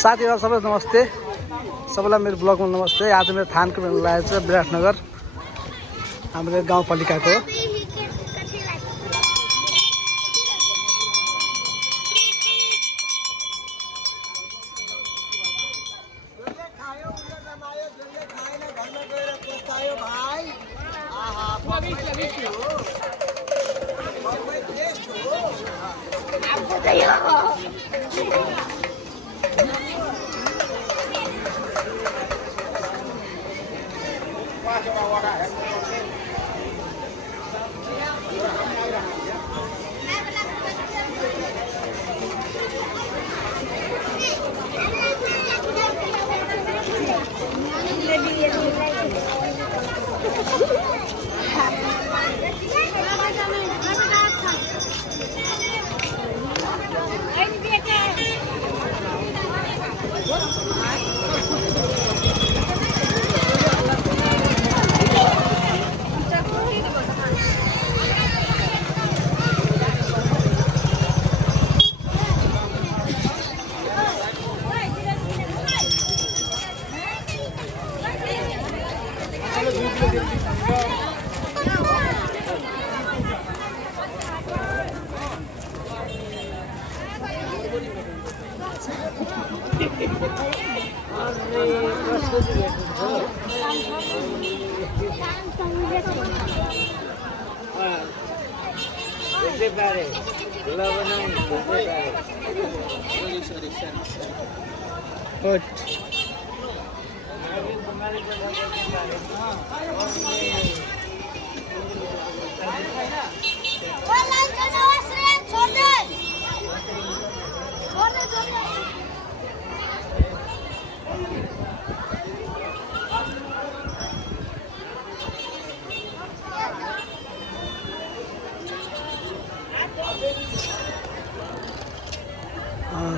साथीहरु सबैलाई नमस्ते। सबैलाई मेरो ब्लगमा नमस्ते। आज मेरो थानको मेला लागेको छ विराटनगर हाम्रो गाउँपालिकाको।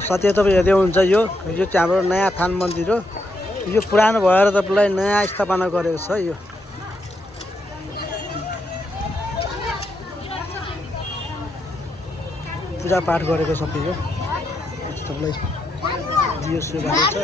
साथीहरु तपाईं हेर्दै हुनुहुन्छ यो चाहिँ हाम्रो नयाँ थान मन्दिर हो। यो पुरानो भएर तपाईलाई नयाँ स्थापना गरेको छ। यो पूजा पाठ गरेको सबै हो तपाईलाई दियो सेवा छ।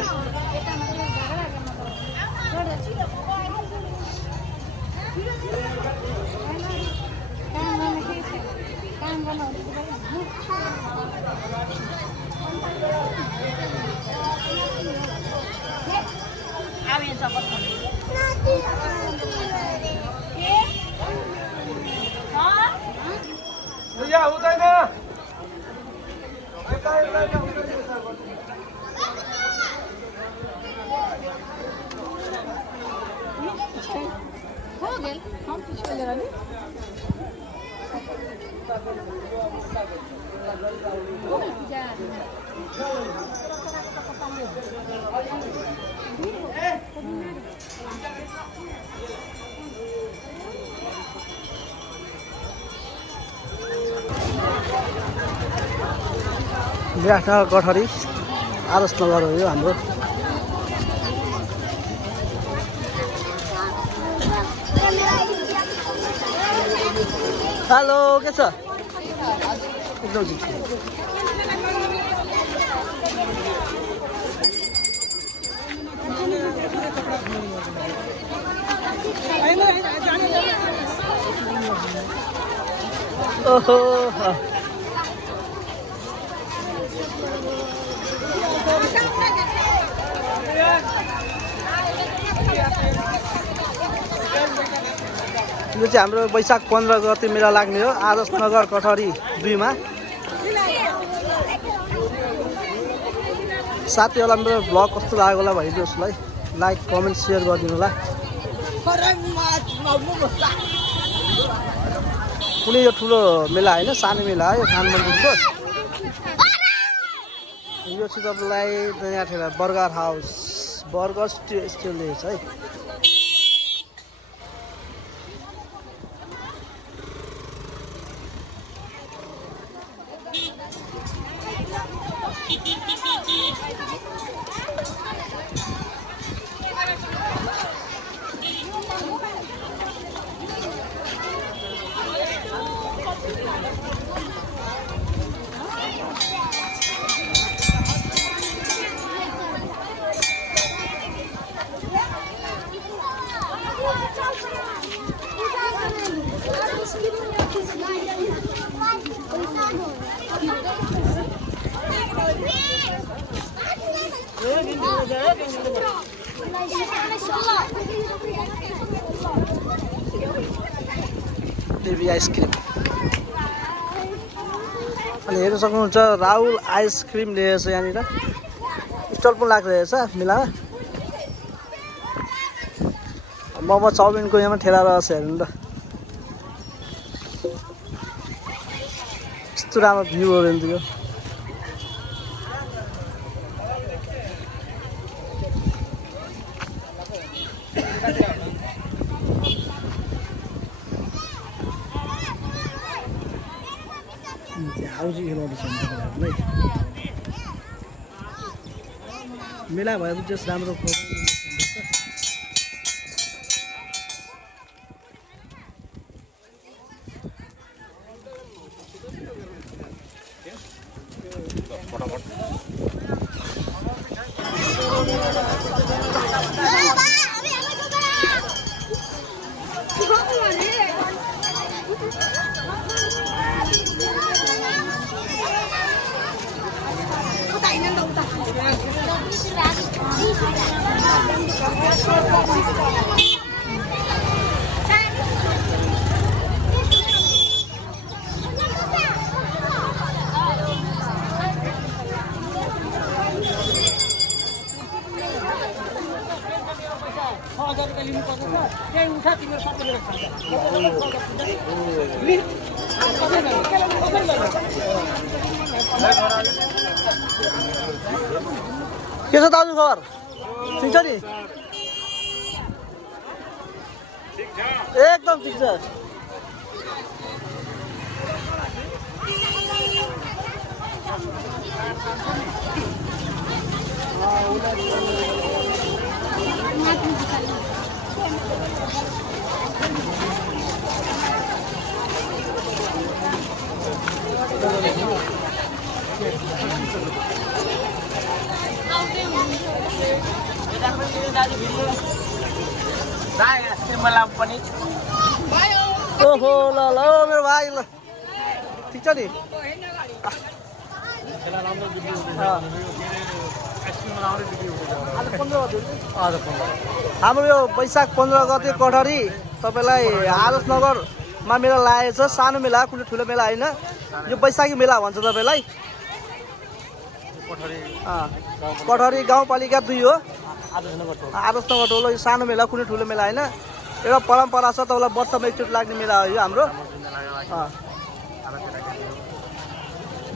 विराटनगर गठरी आदर्श नगर हो यो हाम्रो। हेलो के छ एकदम ठिक छ। ओहो यो चाहिँ हाम्रो वैशाख 15 गते मेला लाग्ने हो आदर्श नगर कठरी 2 मा। साथीहरुलाई मेरो ब्लग कस्तो लाग्यो होला भनिदिनुहोस् होला, लाइक कमेन्ट शेयर गरिदिनु होला। कुनै यो ठुलो मेला हैन, सानो मेला हो यो थान मन्दिरको। यो चाहिँ तपाईलाई यहाँ ठेला बर्गर हाउस बर्गर स्टल छ है। देवी आइसक्रिम अनि हेर्न सक्नुहुन्छ राहुल आइसक्रिम लिएछ यहाँनिर स्टल पनि लाग्छ मेलामा मोमो चाउमिनको यहाँ ठेला रहेछ हेर्नु त यस्तो राम्रो भ्यूहरू नि यो मेला भएपछि जस राम्रो के छ दाजु खबर ठिक छ नि एकदम ठिक छ ओहो ल ल मेरो भाइ ल ठिक छ नि हाम्रो यो वैशाख 15 गते कठहरी तपाईँलाई आदर्श नगरमा मेला लागेको छ सानो मेला कुनै ठुलो मेला होइन यो वैशाखी मेला भन्छ तपाईँलाई कठहरी गाउँपालिका 2 हो आदर्श नगर टोल यो सानो मेला कुनै ठुलो मेला होइन एउटा परम्परा छ तपाईँलाई वर्षमा एकचोटि लाग्ने मेला हो यो हाम्रो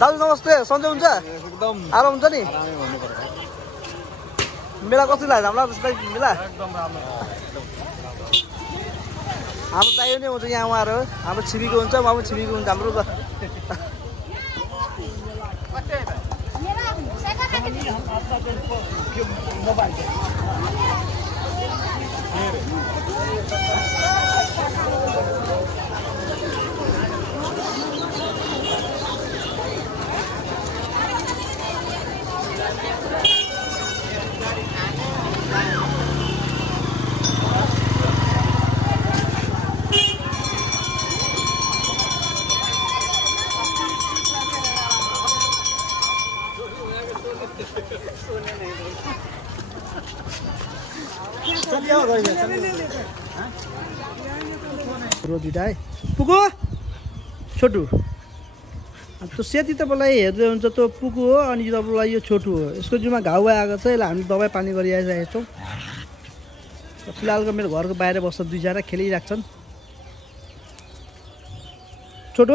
दाजु नमस्ते सन्चै हुन्छ एकदम आराम हुन्छ नि मेला कस्तो लाग्छ हामीलाई त्यसलाई मेला हाम्रो दाइ नै हुन्छ यहाँ उहाँहरू हाम्रो छिरीको हुन्छ उहाँ पनि छिरीको हुन्छ हाम्रो रोजिटा है पुगो छोटू त्यो सेती तपाईँलाई हेर्दै हुन्छ त्यो पुगो हो अनि तपाईँलाई यो छोटू हो यसको जिउमा घाउ आएको छ यसलाई हामी दबाई पानी गरिरहेको छौँ फिलहालको मेरो घरको बाहिर बस्छ 2 जना खेलिरहेको छन् छोटू